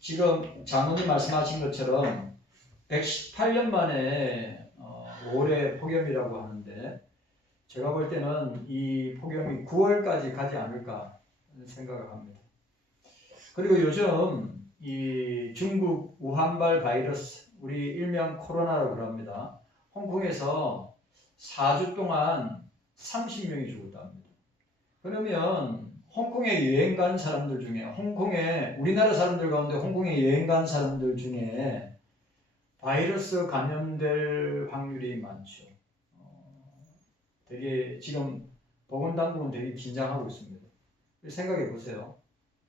지금 장로님 말씀하신 것처럼 118년 만에 올해 폭염이라고 하는데 제가 볼 때는 이 폭염이 9월까지 가지 않을까 생각을 합니다. 그리고 요즘 이 중국 우한발 바이러스, 우리 일명 코로나라고 그럽니다. 홍콩에서 4주 동안 30명이 죽었답니다. 그러면 홍콩에 여행 간 사람들 중에, 우리나라 사람들 가운데 홍콩에 여행 간 사람들 중에 바이러스 감염될 확률이 많죠. 되게 지금 보건당국은 되게 긴장하고 있습니다. 생각해 보세요.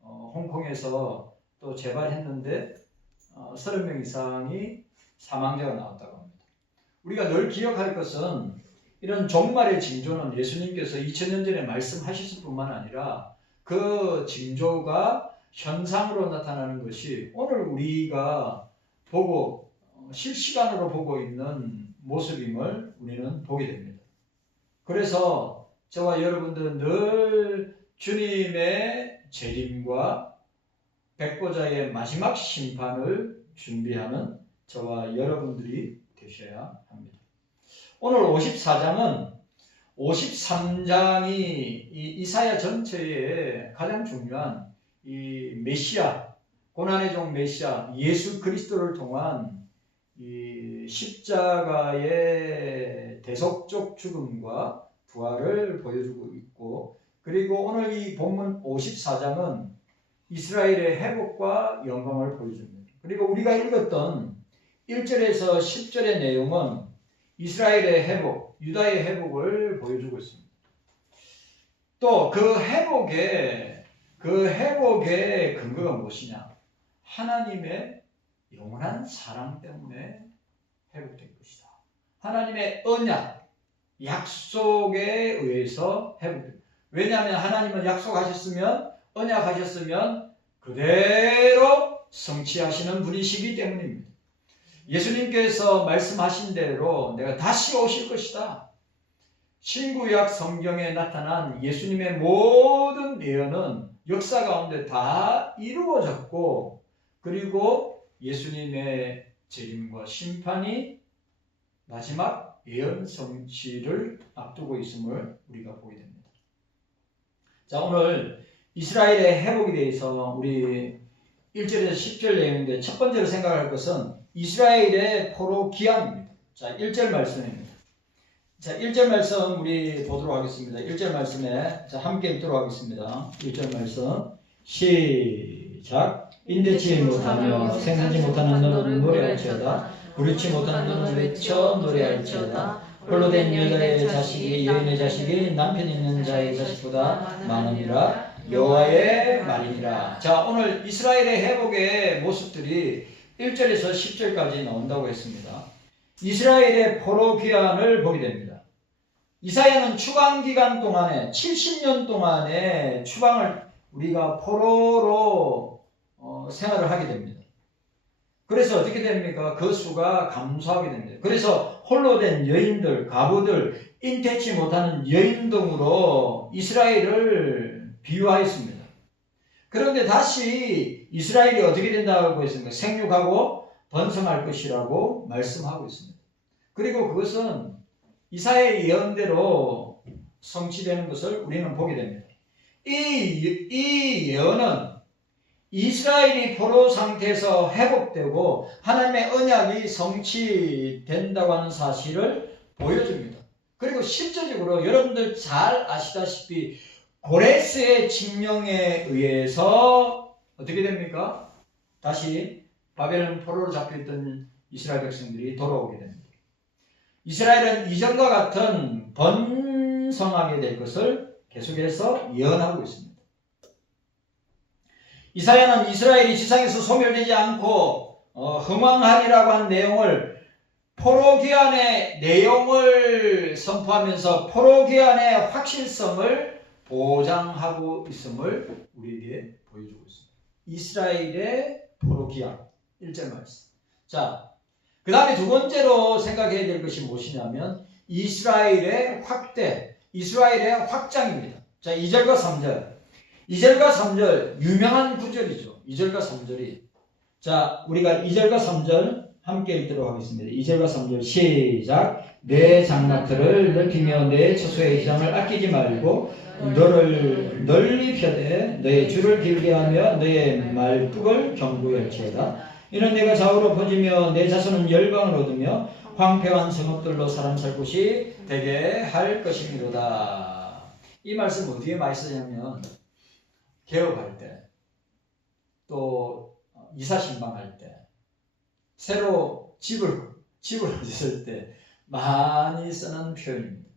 홍콩에서 또 재발했는데 30명 이상이 사망자가 나왔다고 합니다. 우리가 늘 기억할 것은 이런 종말의 징조는 예수님께서 2000년 전에 말씀하셨을 뿐만 아니라 그 징조가 현상으로 나타나는 것이 오늘 우리가 보고 실시간으로 보고 있는 모습임을 우리는 보게 됩니다. 그래서 저와 여러분들은 늘 주님의 재림과 백보자의 마지막 심판을 준비하는 저와 여러분들이 되셔야 합니다. 오늘 54장은 53장이 이 이사야 전체에 가장 중요한 이 메시아, 고난의 종 메시아 예수 그리스도를 통한 이 십자가의 대속적 죽음과 부활을 보여주고 있고, 그리고 오늘 이 본문 54장은 이스라엘의 회복과 영광을 보여줍니다. 그리고 우리가 읽었던 1절에서 10절의 내용은 이스라엘의 회복, 유다의 회복을 보여주고 있습니다. 또 그 회복의 근거가 무엇이냐? 하나님의 영원한 사랑 때문에 회복된 것이다. 하나님의 언약, 약속에 의해서 회복됩니다. 왜냐하면 하나님은 약속하셨으면, 언약하셨으면 그대로 성취하시는 분이시기 때문입니다. 예수님께서 말씀하신 대로 내가 다시 오실 것이다. 신구약 성경에 나타난 예수님의 모든 예언은 역사 가운데 다 이루어졌고, 그리고 예수님의 재림과 심판이 마지막 예언 성취를 앞두고 있음을 우리가 보게 됩니다. 자, 오늘 이스라엘의 회복에 대해서 우리 1절에서 10절 내용인데 첫 번째로 생각할 것은 이스라엘의 포로 귀환입니다. 자, 1절 말씀입니다. 자, 1절 말씀 우리 보도록 하겠습니다. 1절 말씀에 함께 읽도록 하겠습니다. 1절 말씀 시작. 인대치 못하며 생하지 못하는 너는 노래할지어다. 부르지 못하는 너는 외쳐 노래할지어다. 홀로 된 여자의 자식이 여인의 자식이 남편 있는 자의 자식보다 많으니라. 여호와의 말이니라. 자, 오늘 이스라엘의 회복의 모습들이 1절에서 10절까지 나온다고 했습니다. 이스라엘의 포로 귀환을 보게 됩니다. 이사야는 추방 기간 동안에 70년 동안의 추방을 우리가 포로로 생활을 하게 됩니다. 그래서 어떻게 됩니까? 그 수가 감소하게 됩니다. 그래서 홀로 된 여인들, 과부들, 인태치 못하는 여인 등으로 이스라엘을 비유하였습니다. 그런데 다시 이스라엘이 어떻게 된다고 했습니까? 생육하고 번성할 것이라고 말씀하고 있습니다. 그리고 그것은 이사야의 예언대로 성취되는 것을 우리는 보게 됩니다. 이 예언은 이스라엘이 포로 상태에서 회복되고 하나님의 언약이 성취된다고 하는 사실을 보여줍니다. 그리고 실제적으로 여러분들 잘 아시다시피 고레스의 칙령에 의해서 어떻게 됩니까? 다시 바벨론 포로로 잡혀있던 이스라엘 백성들이 돌아오게 됩니다. 이스라엘은 이전과 같은 번성하게 될 것을 계속해서 예언하고 있습니다. 이사야는 이스라엘이 지상에서 소멸되지 않고 흥왕하리라고 한 내용을 포로 귀환의 내용을 선포하면서 포로 귀환의 확실성을 보장하고 있음을 우리에게 보여주고 있습니다. 이스라엘의 포로 귀환 1절 말씀. 자, 그 다음에 두 번째로 생각해야 될 것이 무엇이냐면 이스라엘의 확대, 이스라엘의 확장입니다. 자, 2절과 3절. 2절과 3절 유명한 구절이죠. 2절과 3절이. 자, 우리가 2절과 3절 함께 읽도록 하겠습니다. 2절과 3절 시작. 내 장막들을 넓히며 내 처소의 지장을 아끼지 말고 너를 널리 펴되 너의 줄을 길게 하며 너의 말뚝을 견고할지어다. 이는 내가 좌우로 퍼지며 내 자손은 열방을 얻으며 황폐한 성읍들로 사람 살 곳이 되게 할 것이미로다. 이 말씀 어디에 많이 쓰냐면 개업할 때, 또 이사 신방할 때, 새로 집을 짓을 때 많이 쓰는 표현입니다.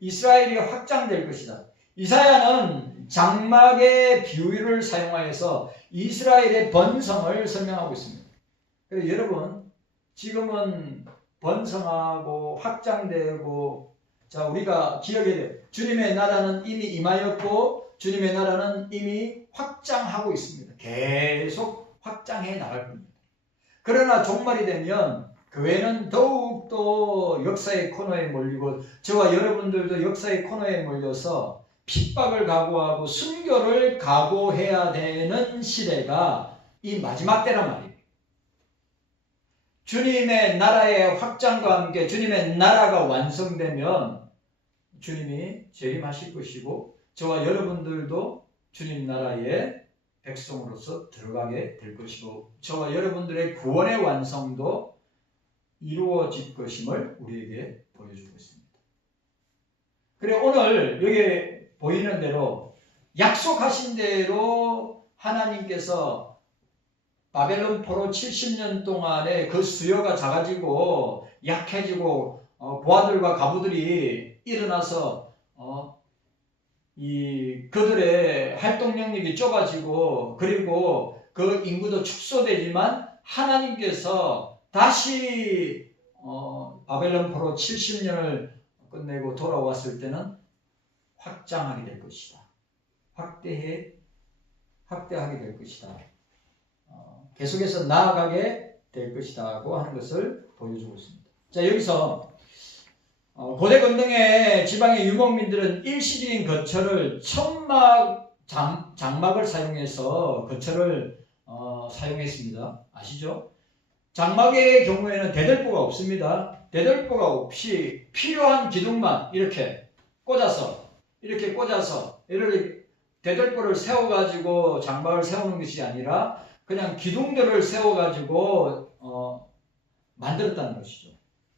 이스라엘이 확장될 것이다. 이사야는 장막의 비유를 사용하여서 이스라엘의 번성을 설명하고 있습니다. 그래서 여러분, 지금은 번성하고 확장되고, 자, 우리가 기억해야 돼요. 주님의 나라는 이미 임하였고 주님의 나라는 이미 확장하고 있습니다. 계속 확장해 나갈 겁니다. 그러나 종말이 되면 교회는 더욱더 역사의 코너에 몰리고 저와 여러분들도 역사의 코너에 몰려서 핍박을 각오하고 순교를 각오해야 되는 시대가 이 마지막 때란 말이에요. 주님의 나라의 확장과 함께 주님의 나라가 완성되면 주님이 재림하실 것이고 저와 여러분들도 주님 나라의 백성으로서 들어가게 될 것이고 저와 여러분들의 구원의 완성도 이루어질 것임을 우리에게 보여주고 있습니다. 그리고 오늘 여기 보이는 대로 약속하신 대로 하나님께서 바벨론 포로 70년 동안에 그 수요가 작아지고 약해지고 부하들과 가부들이 일어나서 그들의 활동 영역이 좁아지고 그리고 그 인구도 축소되지만 하나님께서 다시 바벨론 포로 70년을 끝내고 돌아왔을 때는 확장하게 될 것이다. 확대하게 될 것이다. 계속해서 나아가게 될 것이다고 하는 것을 보여주고 있습니다. 자, 여기서 고대 건동의 지방의 유목민들은 일시적인 거처를 장막을 사용해서 거처를 사용했습니다. 아시죠? 장막의 경우에는 대들보가 없습니다. 대들보가 없이 필요한 기둥만 이렇게 꽂아서 이렇게 대들보를 세워가지고 장막을 세우는 것이 아니라 그냥 기둥들을 세워가지고 만들었다는 것이죠.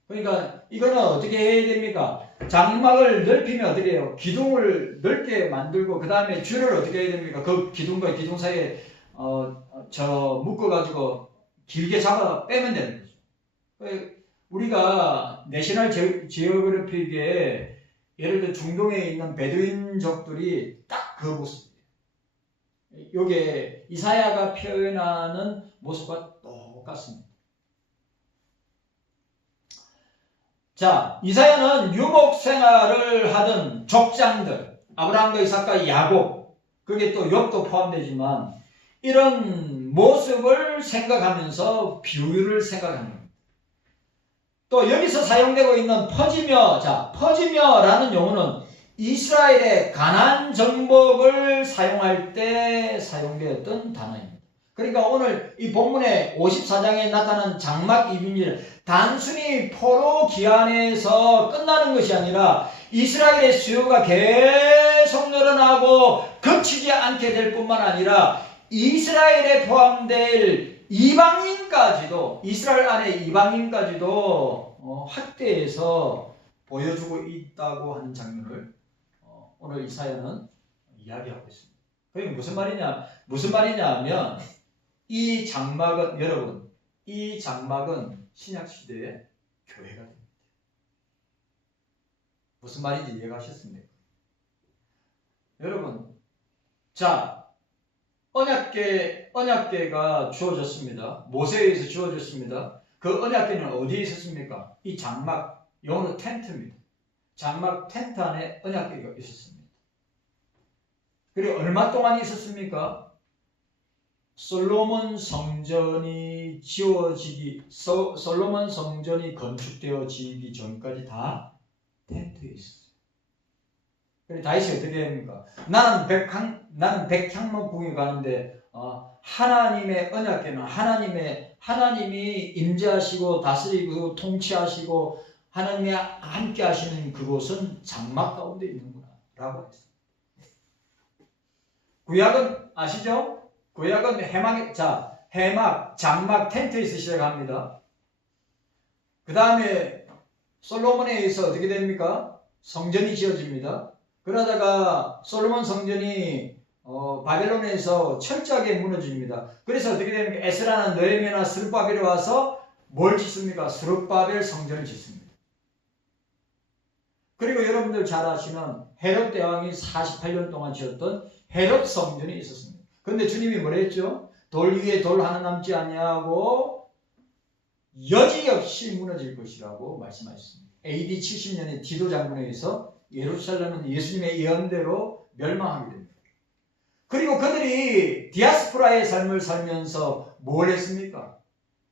그러니까 이거는 어떻게 해야 됩니까? 장막을 넓히면 어떻게 해요? 기둥을 넓게 만들고 그 다음에 줄을 어떻게 해야 됩니까? 그 기둥과 기둥 사이에 묶어가지고 길게 잡아 빼면 되는 거죠. 우리가 내셔널 지오그래픽에 예를 들어 중동에 있는 베두인족들이 딱 그 모습이에요. 이게 이사야가 표현하는 모습과 똑같습니다. 자, 이사야는 유목 생활을 하던 족장들, 아브라함과 이삭과 야곱, 그게 또 욥도 포함되지만 이런 모습을 생각하면서 비유를 생각합니다. 또 여기서 사용되고 있는 퍼지며, 자, 퍼지며라는 용어는 이스라엘의 가나안 정복을 사용할 때 사용되었던 단어입니다. 그러니까 오늘 이 본문의 54장에 나타난 장막 이민지는 단순히 포로 기한에서 끝나는 것이 아니라 이스라엘의 수요가 계속 늘어나고 그치지 않게 될 뿐만 아니라 이스라엘에 포함될 이방인까지도, 이스라엘 안에 이방인까지도 확대해서 보여주고 있다고 하는 장면을 오늘 이사야는 이야기하고 있습니다. 그게 무슨 말이냐 하면 이 장막은, 여러분, 이 장막은 신약시대의 교회가 됩니다. 무슨 말인지 이해가셨습니까? 여러분, 자, 언약궤가 주어졌습니다. 모세에서 주어졌습니다. 그 언약궤는 어디에 있었습니까? 이 장막, 영어로 텐트입니다. 장막 텐트 안에 언약궤가 있었습니다. 그리고 얼마 동안 있었습니까? 솔로몬 성전이 건축되어지기 전까지 다 텐트에 있었어요. 그래 다윗이 어떻게 됩니까? 나는 백향목궁에 가는데 하나님의 언약궤는 하나님이 임재하시고 다스리고 통치하시고 하나님이 함께 하시는 그곳은 장막 가운데 있는구나 라고 했어요. 구약은 아시죠? 구약은 해막, 장막, 텐트에서 시작합니다. 그 다음에 솔로몬에 의해서 어떻게 됩니까? 성전이 지어집니다. 그러다가 솔로몬 성전이 바벨론에서 철저하게 무너집니다. 그래서 어떻게 됩니까? 에스라나 느헤미야나 스룹바벨이 와서 뭘 짓습니까? 스룹바벨 성전을 짓습니다. 그리고 여러분들 잘 아시는 헤롯 대왕이 48년 동안 지었던 헤롯 성전이 있었습니다. 그런데 주님이 뭐라 했죠? 돌 위에 돌 하나 남지 아니하고 여지없이 무너질 것이라고 말씀하셨습니다. AD 70년에 디도 장군에 의해서 예루살렘은 예수님의 예언대로 멸망하게 됩니다. 그리고 그들이 디아스포라의 삶을 살면서 뭘 했습니까?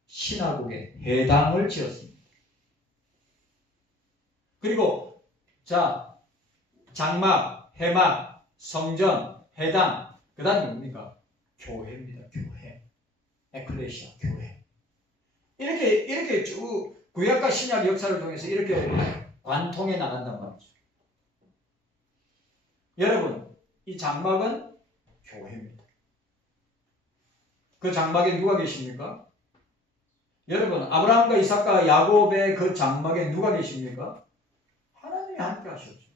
시나고게 회당을 지었습니다. 그리고 장막, 해막, 성전, 회당, 그 다음에 뭡니까? 교회입니다. 교회. 에클레시아, 교회. 이렇게 쭉 구약과 신약 역사를 통해서 이렇게 관통해 나간단 말이죠. 여러분, 이 장막은 교회입니다. 그 장막에 누가 계십니까? 여러분, 아브라함과 이삭과 야곱의 그 장막에 누가 계십니까? 하나님이 함께 하셨죠.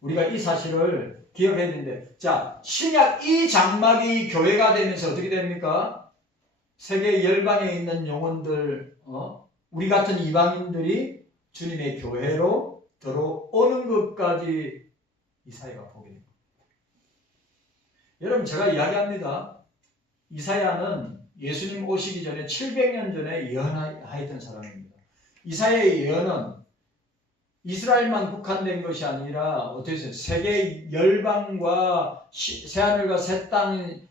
우리가 이 사실을 기억했는데, 신약 이 장막이 교회가 되면서 어떻게 됩니까? 세계 열방에 있는 영혼들, 우리 같은 이방인들이 주님의 교회로 들어오는 것까지 이사야가 보게 됩니다. 여러분, 제가 이야기합니다. 이사야는 예수님 오시기 전에 700년 전에 예언하였던 사람입니다. 이사야의 예언은 이스라엘만 국한된 것이 아니라 어떻게 해서 세계 열방과 새하늘과 새 땅,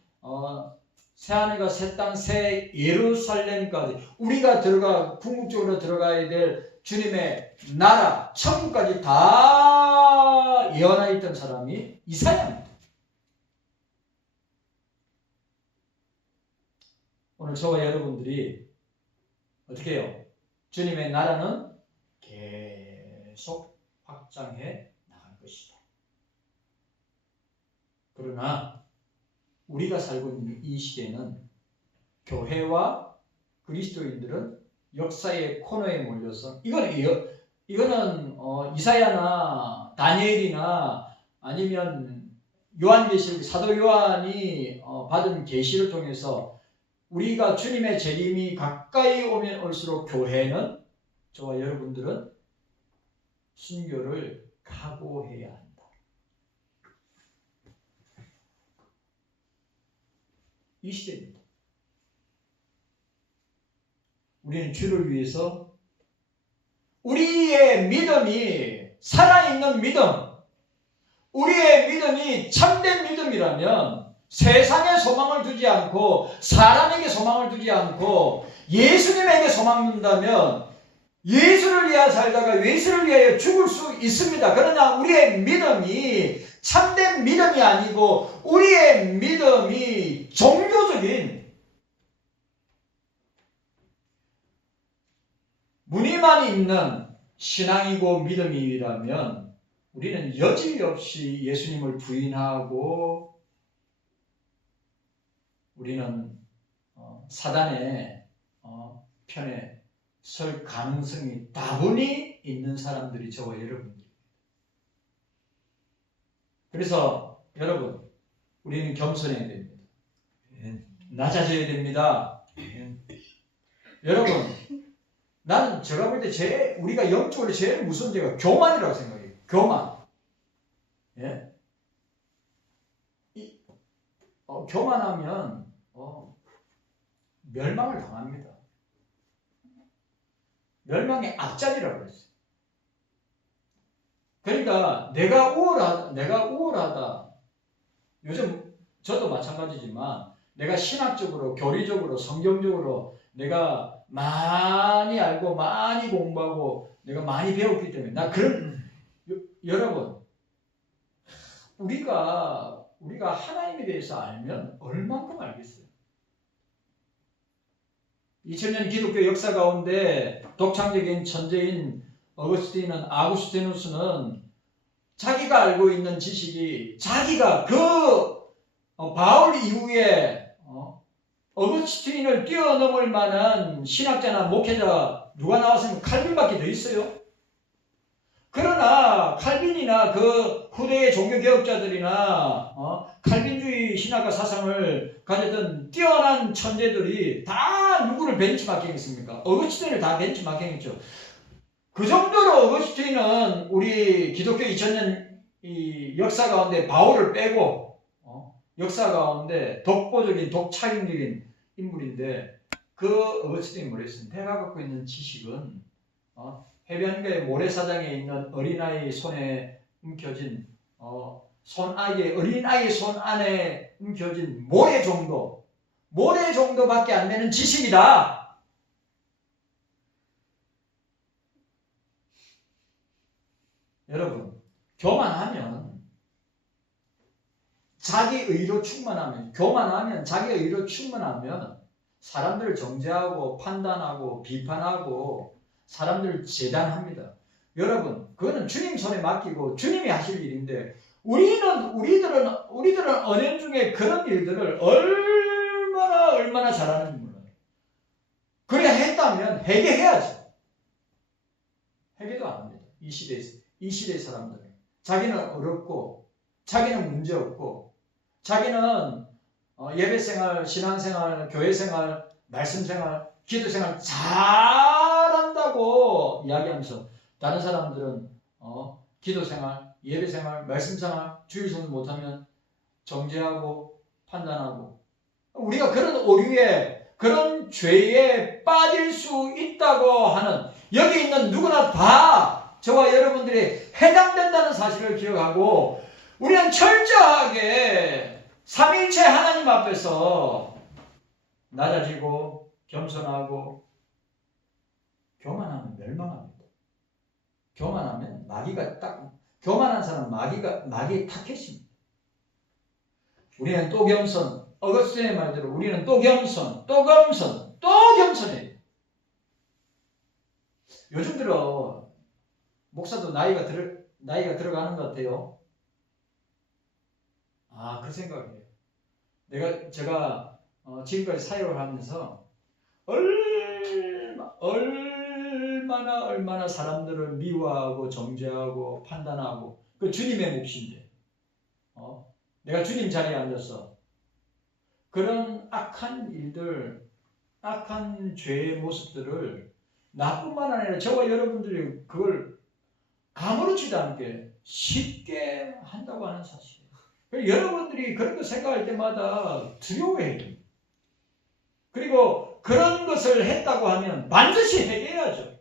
새하늘과 새 땅, 새 예루살렘까지 우리가 궁극적으로 들어가야 될 주님의 나라, 천국까지 다 예언하였던 사람이 이사야입니다. 오늘 저와 여러분들이 어떻게 해요? 주님의 나라는 계속 확장해 나갈 것이다. 그러나 우리가 살고 있는 이 시대는 교회와 그리스도인들은 역사의 코너에 몰려서 이거는 이사야나 다니엘이나 아니면 요한계시록 사도 요한이 받은 계시를 통해서 우리가 주님의 재림이 가까이 오면 올수록 교회는 저와 여러분들은 순교를 각오해야 한다. 이 시대입니다. 우리는 주를 위해서 우리의 믿음이 살아있는 믿음, 우리의 믿음이 참된 믿음이라면 세상에 소망을 두지 않고 사람에게 소망을 두지 않고 예수님에게 소망을 둔다면 예수를 위하여 살다가 예수를 위하여 죽을 수 있습니다. 그러나 우리의 믿음이 참된 믿음이 아니고 우리의 믿음이 종교적인 무늬만 있는 신앙이고 믿음이라면 우리는 여지없이 예수님을 부인하고 우리는 사단의 편에 설 가능성이 다분히 있는 사람들이 저와 여러분들. 그래서 여러분, 우리는 겸손해야 됩니다. 낮아져야 됩니다. 여러분, 나는 제가 볼 때 우리가 영적으로 제일 무서운 죄가 교만이라고 생각해요. 교만. 예? 교만하면 멸망을 당합니다. 멸망의 앞자리라고 그랬어요. 그러니까 내가 우월하다. 요즘 저도 마찬가지지만 내가 신학적으로, 교리적으로, 성경적으로 내가 많이 알고 많이 공부하고 내가 많이 배웠기 때문에 나 여러분, 우리가 하나님에 대해서 알면 얼만큼 알겠어요? 2000년 기독교 역사 가운데 독창적인 천재인 아구스티누스는 자기가 알고 있는 지식이 자기가 바울 이후에 어거스틴을 뛰어넘을 만한 신학자나 목회자 누가 나왔으면 칼빈밖에 더 있어요. 그러나 칼빈이나 그 후대의 종교개혁자들이나 칼빈주의 신학과 사상을 가졌던 뛰어난 천재들이 다 누구를 벤치마킹했습니까? 어거스틴을 다 벤치마킹했죠. 그 정도로 어거스틴은 우리 기독교 2000년 이 역사 가운데 바울을 빼고 역사 가운데 독보적인 독창적인 인물인데, 그 어거스틴이 뭐랬습니까? 내가 갖고 있는 지식은 해변가의 모래사장에 있는 어린아이 손에 움켜진 어린아이 손 안에 움켜진 모래 정도밖에 안 되는 지식이다. 여러분, 자기의 의로 충만하면 사람들을 정죄하고 판단하고 비판하고 사람들을 재단합니다. 여러분, 그거는 주님 손에 맡기고 주님이 하실 일인데, 우리들은 언행 중에 그런 일들을 얼마나 잘하는지 몰라요. 그래야 했다면 회개해야죠. 회개도 안 합니다. 이 시대 사람들은 자기는 어렵고, 자기는 문제 없고, 자기는 예배생활, 신앙생활, 교회생활, 말씀생활, 기도생활 잘한다고 이야기하면서 다른 사람들은 기도생활, 예배생활, 말씀생활, 주일성도 못하면 정죄하고 판단하고, 우리가 그런 오류에, 그런 죄에 빠질 수 있다고 하는, 여기 있는 누구나 다 저와 여러분들이 해당된다는 사실을 기억하고, 우리는 철저하게 삼위일체 하나님 앞에서 낮아지고 겸손하고, 교만하면 멸망합니다. 교만하면 교만한 사람은 마귀의 타켓입니다. 우리는 또 겸손, 어거스틴의 말대로 우리는 또 겸손해요. 요즘 들어 목사도 나이가 들어가는 것 같아요. 그 생각이에요. 제가 지금까지 사역을 하면서 얼마나 사람들을 미워하고 정죄하고 판단하고, 그 주님의 몫인데 내가 주님 자리에 앉아서 그런 악한 일들, 악한 죄의 모습들을 나뿐만 아니라 저와 여러분들이 그걸 아무렇지도 않게 쉽게 한다고 하는 사실이에요. 여러분들이 그런 거 생각할 때마다 두려워해요. 그리고 그런 것을 했다고 하면 반드시 회개해야죠.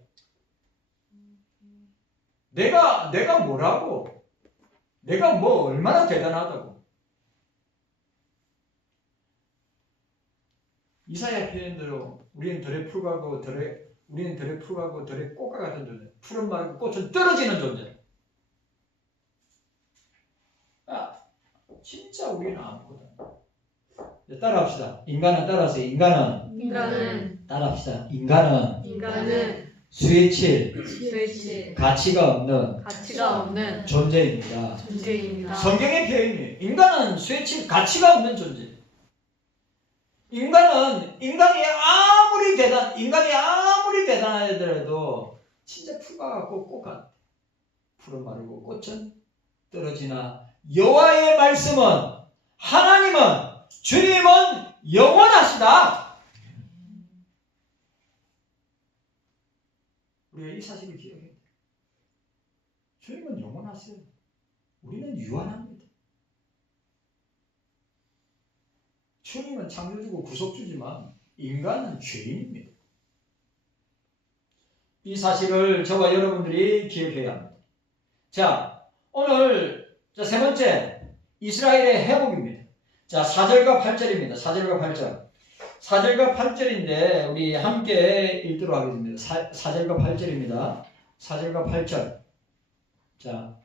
내가 뭐라고? 내가 뭐 얼마나 대단하다고? 이사야 표현대로 우리는 들에 풀가고 들에 꽃과 같은 존재. 풀은 마르고 꽃은 떨어지는 존재. 진짜 우리는 아무것도. 따라합시다. 인간은 따라하세요. 인간은 따라합시다. 인간은 수의칠 가치가 없는 존재입니다. 성경의 표현이에요. 인간은 수의칠 가치가 없는 존재. 인간이 아무리 대단하더라도 진짜 풀과 같고 꽃 같아. 풀은 마르고 꽃은 떨어지나 여호와의 말씀은, 하나님은, 주님은 영원하시다. 우리가 이 사실을 기억해야 돼요. 주님은 영원하세요. 우리는 유한합니다. 주님은 창조주고 구속주지만 인간은 죄인입니다. 이 사실을 저와 여러분들이 기억해야 합니다. 자, 오늘 세 번째, 이스라엘의 회복입니다. 자, 4절과 8절입니다. 4절과 8절인데 우리 함께 읽도록 하겠습니다. 4절과 8절입니다. 4절과 8절. 자,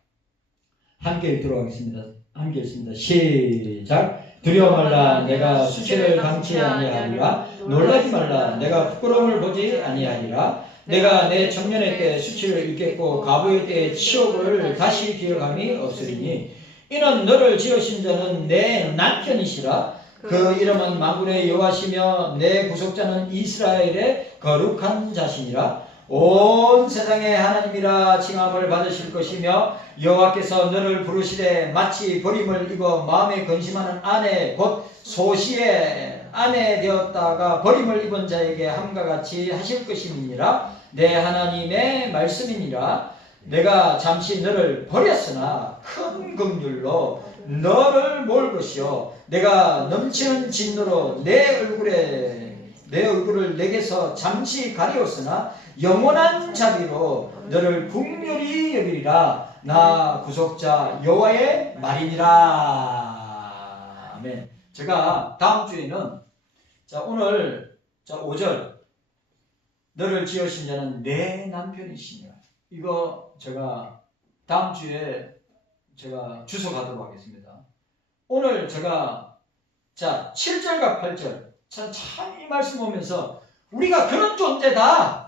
함께 읽도록 하겠습니다. 함께 읽습니다. 시작. 두려워 말라. 내가 수치를 감치 아니하리라. 놀라지 말라. 내가 부끄러움을 보지 아니하리라. 내가 내 청년의 때 수치를 잊겠고 과부의 때의 치욕을 다시 기억함이 없으리니 이는 너를 지으신 자는 내 남편이시라. 그 이름은 만군의 여호와시며 내 구속자는 이스라엘의 거룩한 자신이라. 온 세상의 하나님이라 칭함을 받으실 것이며 여호와께서 너를 부르시되 마치 버림을 입어 마음에 근심하는 아내 곧 소시의 아내 되었다가 버림을 입은 자에게 함과 같이 하실 것임이니라. 내 하나님의 말씀이니라. 내가 잠시 너를 버렸으나 큰 긍휼로 너를 모을 것이요 내가 넘치는 진노로 내 얼굴을 내게서 잠시 가리웠으나 영원한 자비로 너를 긍휼히 여기리라. 나 구속자 여호와의 말이니라. 아멘. 제가 다음 주에는 오늘 5절 너를 지으신 자는 내 남편이시니라. 이거 제가 다음 주에 제가 주소 가도록 하겠습니다. 오늘 제가 7절과 8절 참 이 말씀 보면서 우리가 그런 존재다.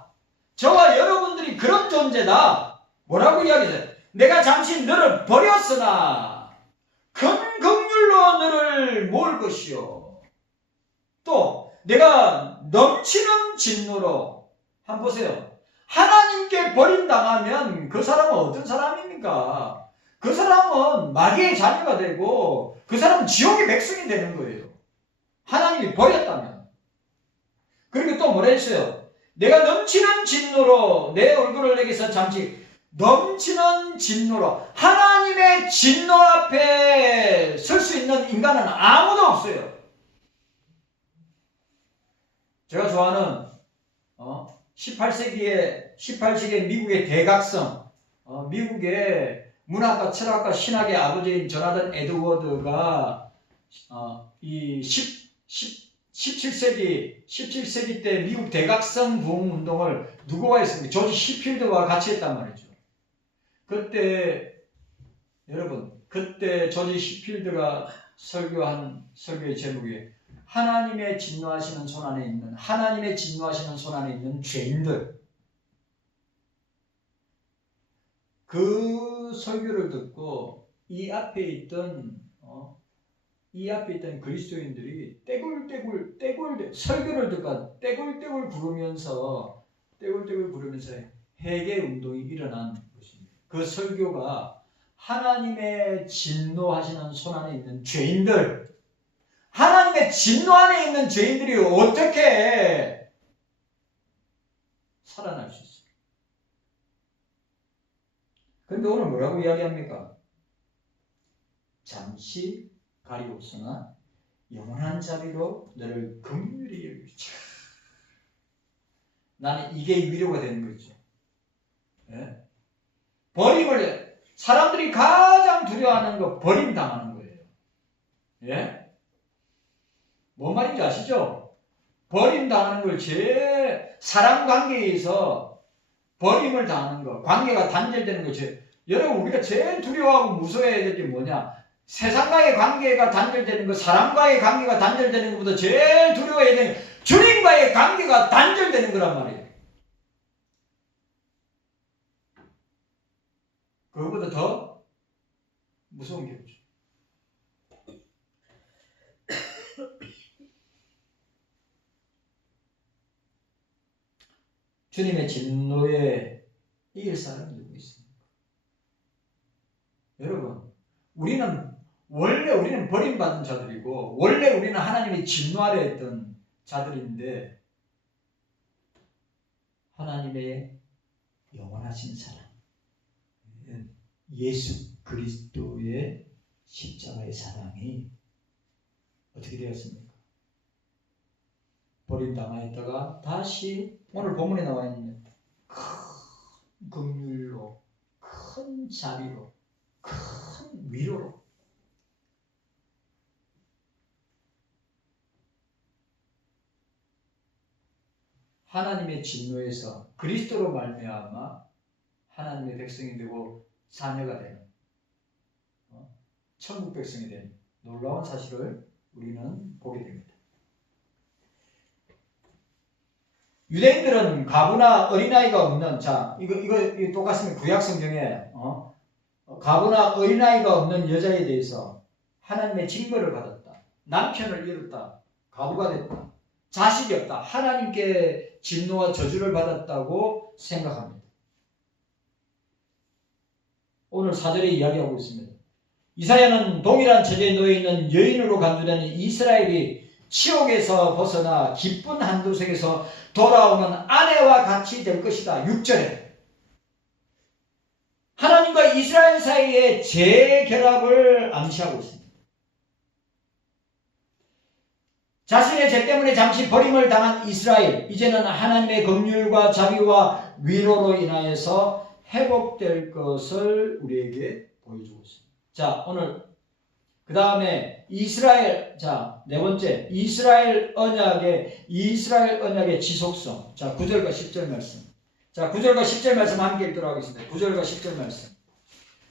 저와 여러분들이 그런 존재다. 뭐라고 이야기해요? 내가 잠시 너를 버렸으나 큰 긍휼로 너를 모을 것이요. 또 내가 넘치는 진노로 한번 보세요. 하나님께 버림당하면 그 사람은 어떤 사람입니까? 그 사람은 마귀의 자녀가 되고 그 사람은 지옥의 백성이 되는 거예요. 하나님이 버렸다면. 그리고 또 뭐라 했어요? 내가 넘치는 진노로 내 얼굴을 내게서 잠시 넘치는 진노로 하나님의 진노 앞에 설 수 있는 인간은 아무도 없어요. 제가 좋아하는 18세기의 미국의 대각성 미국의 문학과 철학과 신학의 아버지인 조나단 에드워드가 이 17세기 때 미국 대각성 부흥 운동을 누구와 했습니까? 조지 시필드와 같이 했단 말이죠. 그때 조지 시필드가 설교한 설교의 제목이 하나님의 진노하시는 손 안에 있는 죄인들. 그 설교를 듣고 이 앞에 있던 그리스도인들이 설교를 듣고 떼굴떼굴 부르면서 회개 운동이 일어난 것입니다. 그 설교가 하나님의 진노하시는 손 안에 있는 죄인들, 하나님의 진노 안에 있는 죄인들이 어떻게 살아날 수 있어요? 그런데 오늘 뭐라고 이야기합니까? 잠시 가리웠으나 영원한 자비로 너를 긍휼히 여기자. 나는 이게 위로가 되는 거죠. 예? 버림을 사람들이 가장 두려워하는 거 버림당하는 거예요. 예? 뭔 말인지 아시죠? 버림당하는 걸 제일 사람 관계에서 버림을 당하는 거, 관계가 단절되는 거 여러분 우리가 제일 두려워하고 무서워해야 될 게 뭐냐? 세상과의 관계가 단절되는 것, 사람과의 관계가 단절되는 것보다 제일 두려워해야 되는 주님과의 관계가 단절되는 거란 말이에요. 그거보다 더 무서운 게 없죠. 주님의 진노에 이길 사람이 누구 있습니까? 여러분, 원래 우리는 버림받은 자들이고 원래 우리는 하나님의 진노 아래 있던 자들인데 하나님의 영원하신 사랑 예수 그리스도의 십자가의 사랑이 어떻게 되었습니까? 버림당하였다가 다시 오늘 본문에 나와 있는 큰 긍휼로 큰 자비로 큰 위로로 하나님의 진노에서 그리스도로 말미암아 하나님의 백성이 되고 자녀가 되는 천국 백성이 된 놀라운 사실을 우리는 보게 됩니다. 유대인들은 과부나 어린아이가 없는, 자, 이거 똑같으면 구약 성경에, 과부나 어린아이가 없는 여자에 대해서 하나님의 징벌을 받았다. 남편을 잃었다. 과부가 됐다. 자식이 없다. 하나님께 진노와 저주를 받았다고 생각합니다. 오늘 4절에 이야기하고 있습니다. 이사야는 동일한 처지에 놓여있는 여인으로 간주되는 이스라엘이 치욕에서 벗어나 기쁜 한도색에서 돌아오는 아내와 같이 될 것이다. 6절에 하나님과 이스라엘 사이의 재결합을 암시하고 있습니다. 자신의 죄 때문에 잠시 버림을 당한 이스라엘, 이제는 하나님의 긍휼과 자비와 위로로 인하여서 회복될 것을 우리에게 보여주고 있습니다. 자, 오늘 그 다음에 이스라엘, 자, 네 번째, 이스라엘 언약의 지속성. 자, 9절과 10절 말씀. 자, 9절과 10절 말씀 함께 읽도록 하겠습니다. 9절과 10절 말씀.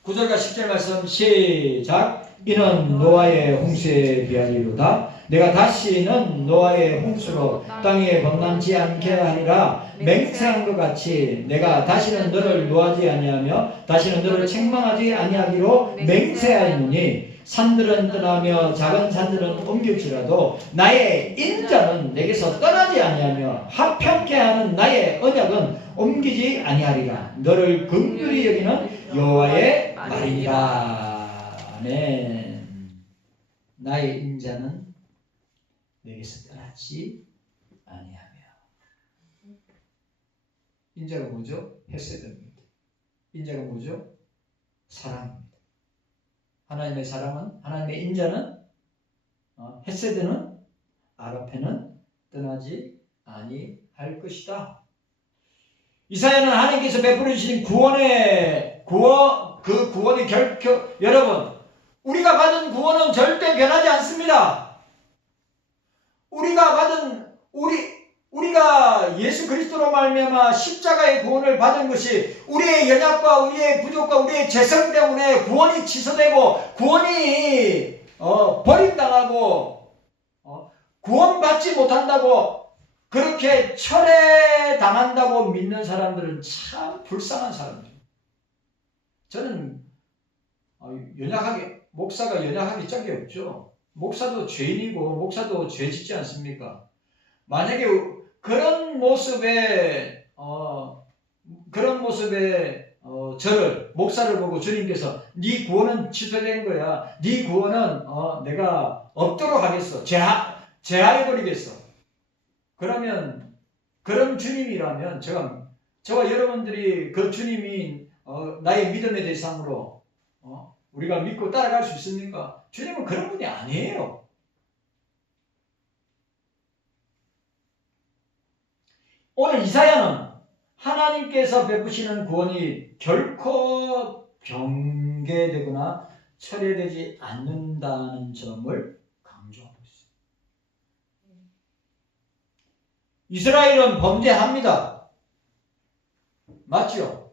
9절과 10절 말씀 시작. 이는 노아의 홍수에 비하리로다. 내가 다시는 노아의 홍수로 땅에 범람지 않게 하리라. 맹세한 것 같이 내가 다시는 너를 노하지 아니하며 다시는 너를 책망하지 아니하기로 맹세하였노니 산들은 떠나며 작은 산들은 옮길지라도 나의 인자는 내게서 떠나지 아니하며 합평케 하는 나의 언약은 옮기지 아니하리라. 너를 긍휼히 여기는 여호와의 말이니라. 아멘. 나의 인자는 내게서 떠나지 아니하며. 인자가 뭐죠? 헤세드입니다. 인자가 뭐죠? 사랑입니다. 하나님의 사랑은, 하나님의 인자는, 헤세드는, 아가페는 떠나지 아니할 것이다. 이사야는 하나님께서 베풀어 주신 그 구원이 여러분, 우리가 받은 구원은 절대 변하지 않습니다. 우리가 예수 그리스도로 말미암아 십자가의 구원을 받은 것이 우리의 연약과 우리의 부족과 우리의 죄성 때문에 구원이 취소되고 구원이 버림당하고 구원받지 못한다고 그렇게 철회당한다고 믿는 사람들은 참 불쌍한 사람들입니다. 저는 목사가 연약하기 짝이 없죠. 목사도 죄인이고 목사도 죄 짓지 않습니까? 만약에 그런 모습에 저를 목사를 보고 주님께서 네 구원은 취소된 거야. 네 구원은 내가 없도록 하겠어. 제하해버리겠어. 그러면 그런 주님이라면 저와 여러분들이 그 주님이 나의 믿음의 대상으로 우리가 믿고 따라갈 수 있습니까? 주님은 그런 분이 아니에요. 오늘 이사야는 하나님께서 베푸시는 구원이 결코 변개되거나 철회되지 않는다는 점을 강조하고 있습니다. 이스라엘은 범죄합니다. 맞죠?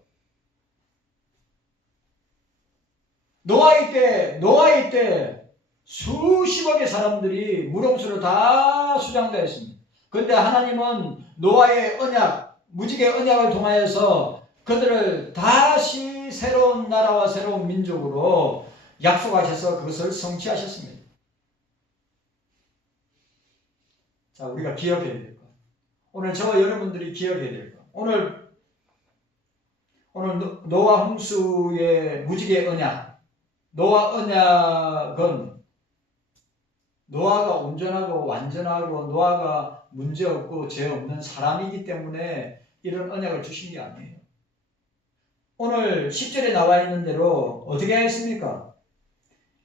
노아의 때 수십억의 사람들이 물홍수로 다 수장되었습니다. 그런데 하나님은 노아의 언약, 무지개 언약을 통하여서 그들을 다시 새로운 나라와 새로운 민족으로 약속하셔서 그것을 성취하셨습니다. 자, 우리가 기억해야 될 것. 오늘 저와 여러분들이 기억해야 될 것. 오늘 노아 홍수의 무지개 언약, 노아 언약은 노아가 온전하고 완전하고 노아가 문제없고 죄 없는 사람이기 때문에 이런 언약을 주신 게 아니에요. 오늘 10절에 나와 있는 대로 어떻게 했습니까?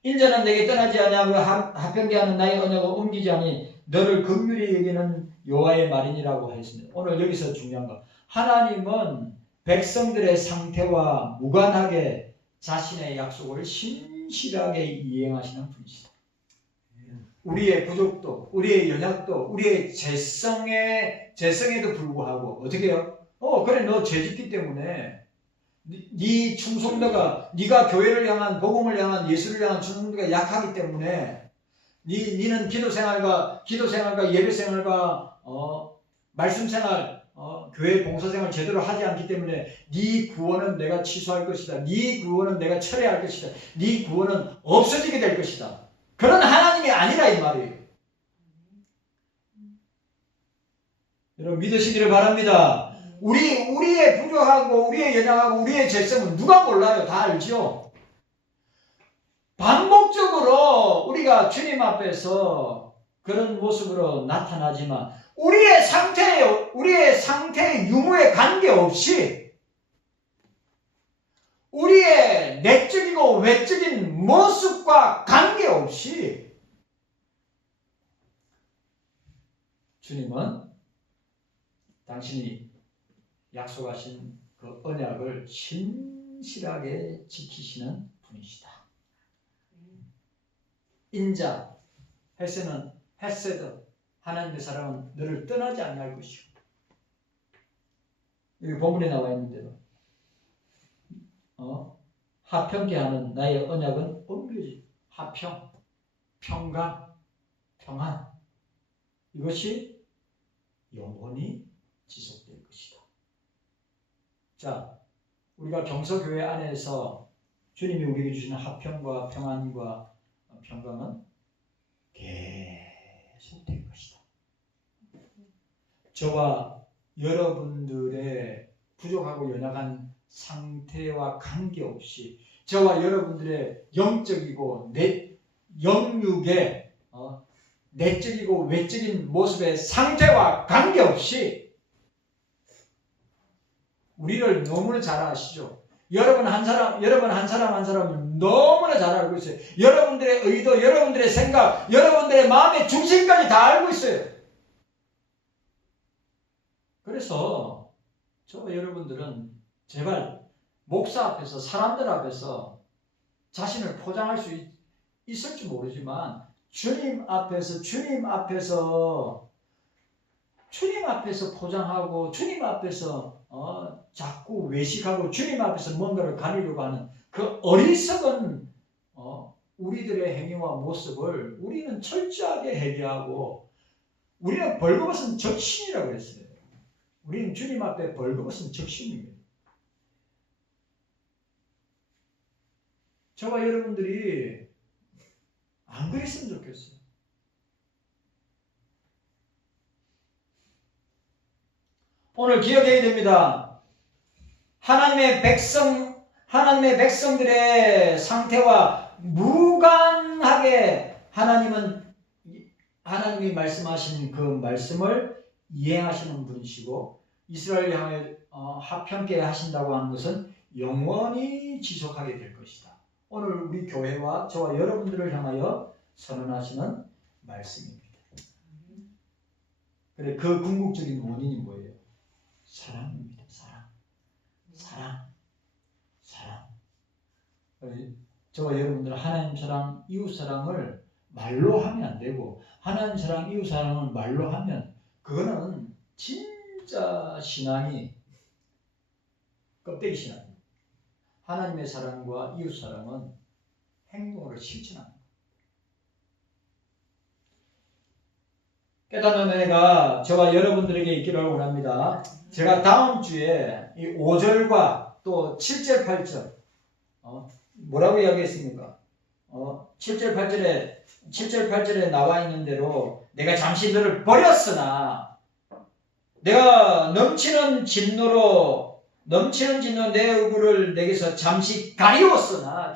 인자는 내게 떠나지 아니하고 합평케 하는 나의 언약을 옮기지 아니 너를 긍휼히 여기는 여호와의 말이니라고 했습니다. 오늘 여기서 중요한 거, 하나님은 백성들의 상태와 무관하게 자신의 약속을 신실하게 이행하시는 분이시다. 우리의 부족도, 우리의 연약도, 우리의 재성에도 불구하고 어떻게 해요? 그래 너 죄짓기 때문에 네 충성도가, 네가 교회를 향한, 복음을 향한, 예수를 향한 충성도가 약하기 때문에 니는 기도 생활과 예배 생활과 말씀 생활, 교회 봉사 생활 제대로 하지 않기 때문에 네 구원은 내가 취소할 것이다. 네 구원은 내가 철회할 것이다. 네 구원은 없어지게 될 것이다. 그런 하나님이 아니라 이 말이에요. 여러분 믿으시기를 바랍니다. 우리의 부족하고 우리의 연약하고 우리의 죄성은 누가 몰라요? 다 알죠? 반복적으로 우리가 주님 앞에서 그런 모습으로 나타나지만 우리의 상태의 유무에 관계없이 우리의 내적이고 외적인 모습과 관계없이 주님은 당신이 약속하신 그 언약을 신실하게 지키시는 분이시다. 인자, 헤세는 헤세드, 하나님의 사랑은 너를 떠나지 않을 것이고, 여기 본문에 나와 있는 대로 하평케 하는 나의 언약은 옮겨지. 하평, 평강, 평안, 이것이 영원히 지속될 것이다. 자, 우리가 경서교회 안에서 주님이 우리에게 주시는 하평과 평안과 평강은 계속될 것이다. 저와 여러분들의 부족하고 연약한 상태와 관계없이 저와 여러분들의 영적이고 영육의 내적이고 외적인 모습의 상태와 관계없이 우리를 너무나 잘 아시죠? 여러분 한 사람을 너무나 잘 알고 있어요. 여러분들의 의도, 여러분들의 생각, 여러분들의 마음의 중심까지 다 알고 있어요. 그래서 저와 여러분들은 제발 목사 앞에서, 사람들 앞에서 자신을 포장할 수 있을지 모르지만 주님 앞에서 포장하고 주님 앞에서 자꾸 외식하고 주님 앞에서 뭔가를 가리려고 하는 그 어리석은 우리들의 행위와 모습을 우리는 철저하게 회개하고, 우리는 벌거벗은 적신이라고 했어요. 우리는 주님 앞에 벌거벗은 적신입니다. 저와 여러분들이 안 그랬으면 좋겠어요. 오늘 기억해야 됩니다. 하나님의 백성들의 상태와 무관하게 하나님이 말씀하신 그 말씀을 이행하시는 분이시고, 이스라엘 향해 하평케 하신다고 하는 것은 영원히 지속하게 될 것이다. 오늘 우리 교회와 저와 여러분들을 향하여 선언하시는 말씀입니다. 그래, 그 궁극적인 원인이 뭐예요? 사랑입니다. 사랑. 저와 여러분들은 하나님 사랑, 이웃 사랑을 말로 하면 안 되고, 하나님 사랑, 이웃 사랑을 말로 하면 그거는 진짜 신앙이 껍데기 신앙입니다. 하나님의 사랑과 이웃 사랑은 행동으로 실천합니다. 깨닫는 은혜가 저와 여러분들에게 있기를 원합니다. 제가 다음 주에 이 5절과 또 7절, 8절 뭐라고 이야기했습니까? 7절, 8절에 나와 있는 대로 내가 잠시 너를 버렸으나 내가 넘치는 진노로 내 얼굴을 내게서 잠시 가리웠으나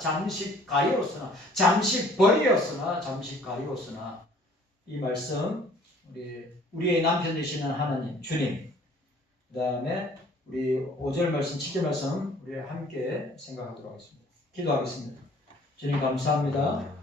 이 말씀 우리의 남편 되시는 하나님 주님, 그 다음에 우리 5절 말씀 7절 말씀 우리 함께 생각하도록 하겠습니다. 기도하겠습니다. 주님 감사합니다.